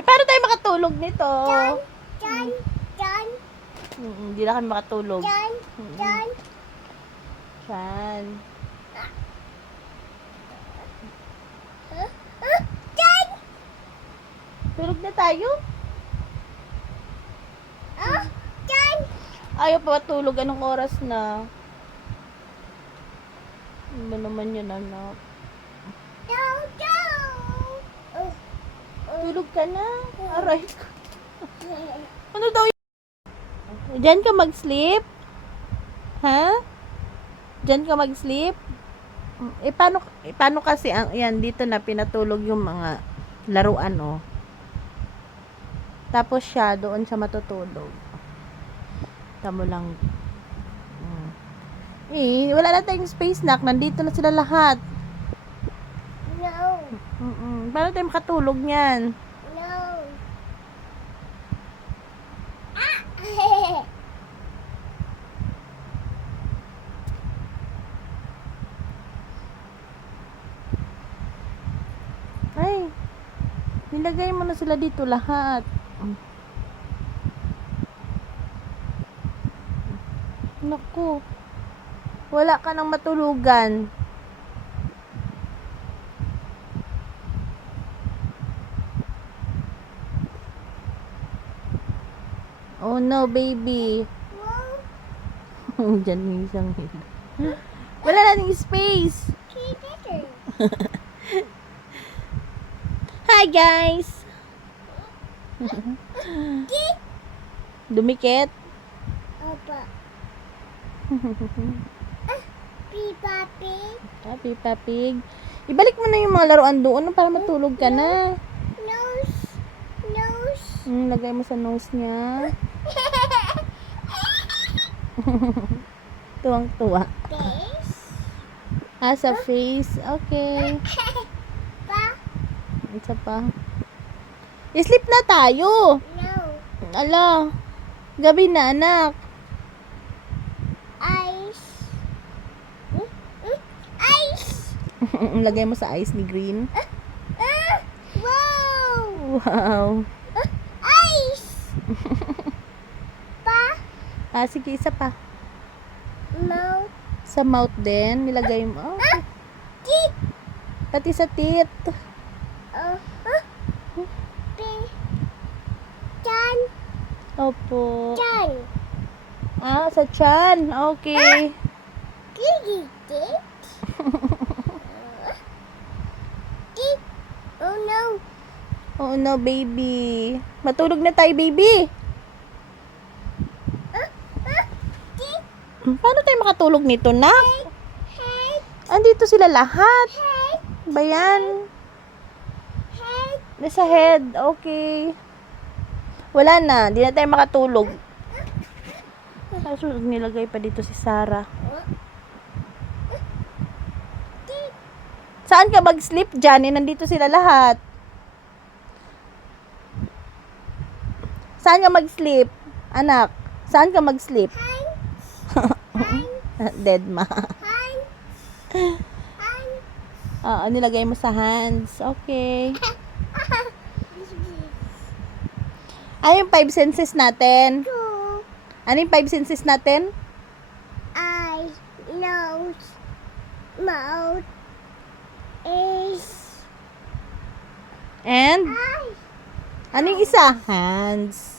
Paano tayo makatulog nito? Jan, Jan, Hindi na kami makatulog. Jan, Jan. Chan. Jan! Tulog na tayo? Jan! Ayaw pa matulog. Anong oras na? Ano naman yun, anak? No, no! Tulog ka na. Aray ko. Ano daw yun? Diyan ka mag-sleep? Ha? Diyan ka mag-sleep? Paano kasi, yan, dito na pinatulog yung mga laruan, oh. Tapos siya, doon siya matutulog. Tamo lang. Wala na tayong space, nak. Nandito na sila lahat. No, Paano tayo makatulog niyan? no. Ay, nilagay mo na sila dito lahat. Naku, wala ka nang matulugan. Oh no, baby. Diyan yung isang hilo. Wala na ng space. Hi, guys. Dumikit. Opa. Pipa Pig. Peppa Pig. Ibalik mo na yung mga laruan doon para matulog ka na. Nose. Nose. Lagay mo sa nose niya. Tuwang-tuwa. Face. Sa face. Okay. Pa. Isa pa. Sleep na tayo. No. Ala. Gabi na, anak. Ice. Ice. Lagay mo sa eyes ni Green. Wow. Wow. Ice. Pa. Sige, isa pa. Mouth. Sa mouth din. Nilagay mo. Okay. Teeth. Pati sa teeth. Chan. Opo. Chan. Sa chan. Okay. Gigi teeth. Teeth. Oh no. Oh no, baby. Matulog na tayo, baby. Teeth. Paano tayo makatulog nito, nak? Head. Andito sila lahat. Head. Bayan. Head. Nasa head. Okay. Wala na. Di na tayo makatulog. Kaso nilagay pa dito si Sarah. Saan ka mag-sleep dyan? Nandito sila lahat. Saan ka mag-sleep? Anak, saan ka mag-sleep? Dead ma. Nilagay mo sa hands. Okay. Ano yung 5 senses natin? Two. Ano yung 5 senses natin? Eye. Nose. Mouth. Ears. And? Eye. Ano yung isa? Hands.